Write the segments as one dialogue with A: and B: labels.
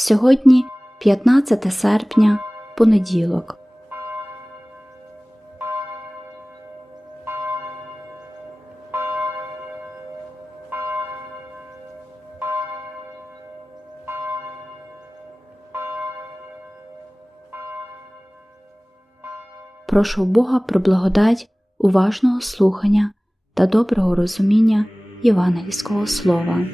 A: Сьогодні 15 серпня, понеділок. Прошу Бога про благодать уважного слухання та доброго розуміння євангельського слова.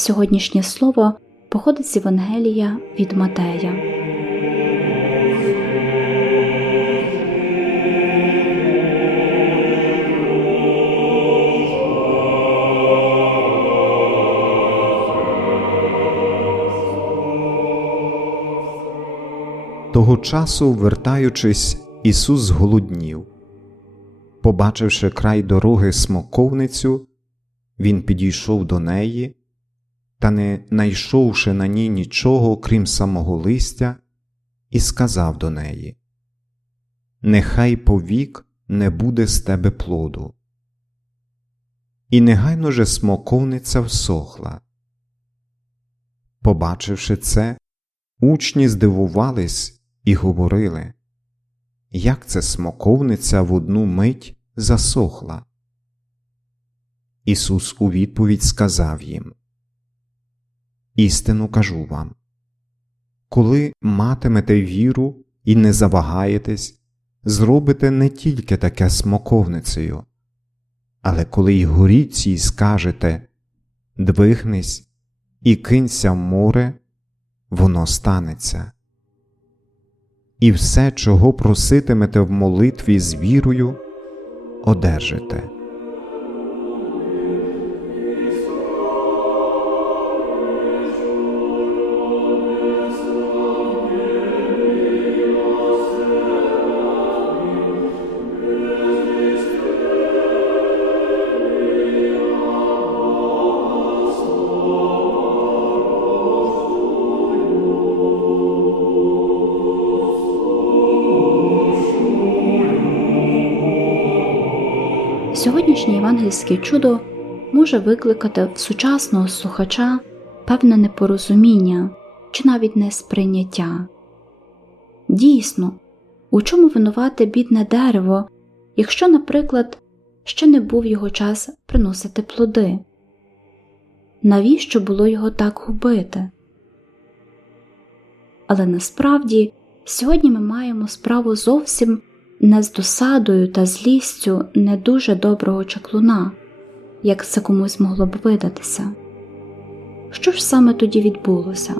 A: Сьогоднішнє слово походить з Євангелія від Матея.
B: Того часу, вертаючись, Ісус зголоднів. Побачивши край дороги смоковницю, Він підійшов до неї та, не найшовши на ній нічого, крім самого листя, і сказав до неї Нехай повік не буде з тебе плоду. І негайно же смоковниця всохла. Побачивши це, учні здивувались і говорили, як це смоковниця в одну мить засохла. Ісус у відповідь сказав їм Істину кажу вам коли матимете віру і не завагаєтесь, зробите не тільки таке смоковницею, але коли й й скажете Двигнись і кинься в море, воно станеться. І все, чого проситимете в молитві з вірою, одержите.
A: Сьогоднішнє євангельське чудо може викликати в сучасного слухача певне непорозуміння чи навіть несприйняття. Дійсно, у чому винувате бідне дерево, якщо, наприклад, ще не був його час приносити плоди? Навіщо було його так губити? Але насправді сьогодні ми маємо справу зовсім не з досадою та злістю не дуже доброго чаклуна, як це комусь могло б видатися. Що ж саме тоді відбулося?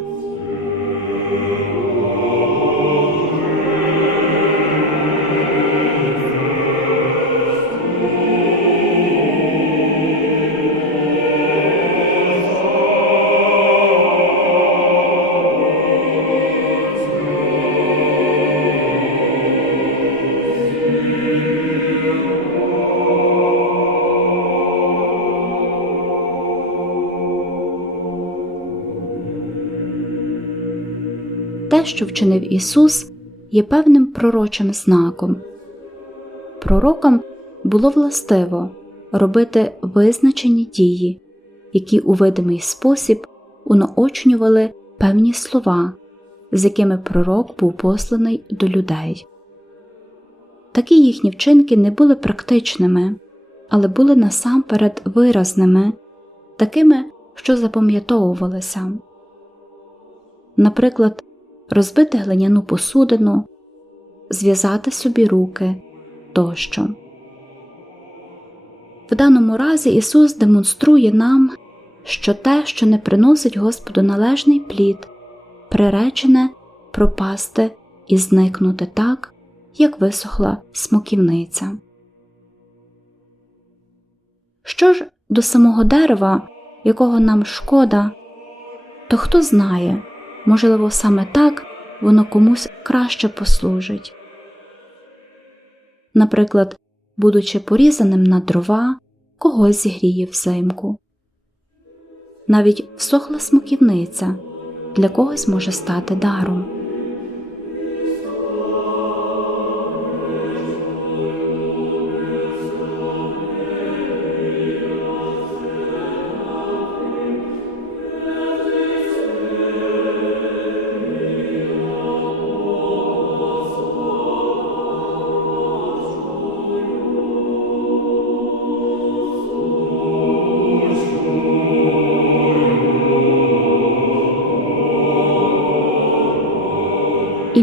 A: Що вчинив Ісус, є певним пророчим знаком. Пророкам було властиво робити визначені дії, які у видимий спосіб унаочнювали певні слова, з якими пророк був посланий до людей. Такі їхні вчинки не були практичними, але були насамперед виразними, такими, що запам'ятовувалися. Наприклад, розбити глиняну посудину, зв'язати собі руки тощо. В даному разі Ісус демонструє нам, що те, що не приносить Господу належний плід, приречене пропасти і зникнути так, як висохла смоківниця. Що ж до самого дерева, якого нам шкода, то хто знає, можливо, саме так воно комусь краще послужить. Наприклад, будучи порізаним на дрова, когось зігріє взимку. Навіть всохла смоківниця для когось може стати даром.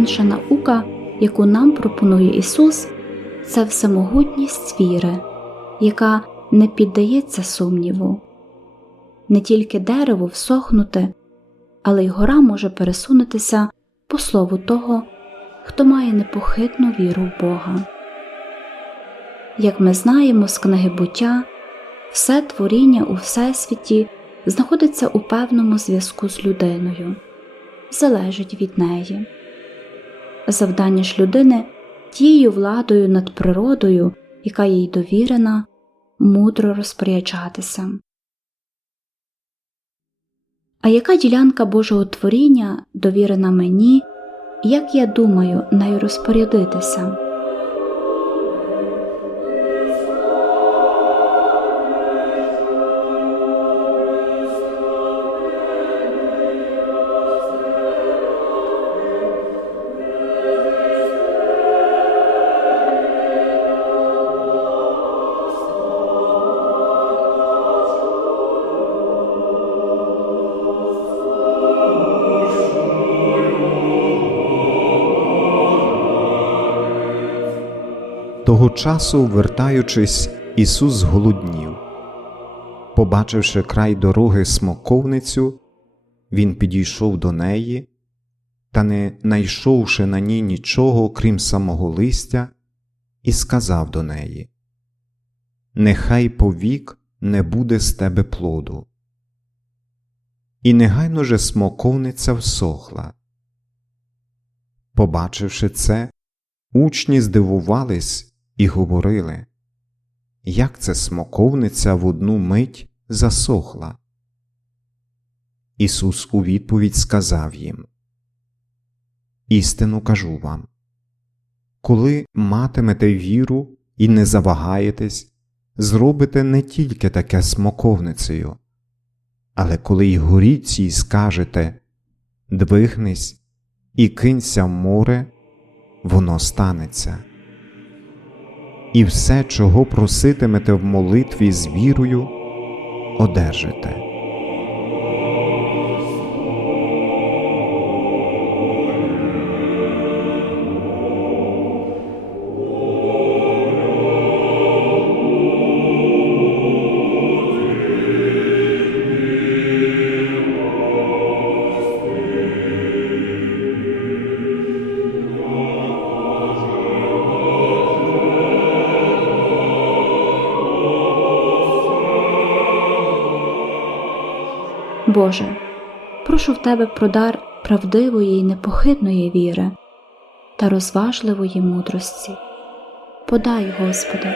A: Інша наука, яку нам пропонує Ісус, це всемогутність віри, яка не піддається сумніву. Не тільки дерево всохнути, але й гора може пересунутися по слову того, хто має непохитну віру в Бога. Як ми знаємо з книги буття, все творіння у Всесвіті знаходиться у певному зв'язку з людиною, залежить від неї. Завдання ж людини тією владою над природою, яка їй довірена, мудро розпоряджатися. А яка ділянка Божого творіння довірена мені, як я думаю нею розпорядитися?
B: Того часу, вертаючись, Ісус зголоднів. Побачивши край дороги смоковницю, Він підійшов до неї та, не найшовши на ній нічого, крім самого листя, і сказав до неї Нехай повік не буде з тебе плоду. І негайно же смоковниця всохла. Побачивши це, учні здивувались і говорили, як це смоковниця в одну мить засохла. Ісус у відповідь сказав їм Істину кажу вам коли матимете віру і не завагаєтесь, зробите не тільки таке смоковницею, але коли й горі цій скажете Двигнись і кинься в море, воно станеться. І все, чого проситимете в молитві з вірою, одержите.
A: Боже, прошу в Тебе про дар правдивої й непохитної віри та розважливої мудрості. Подай, Господи.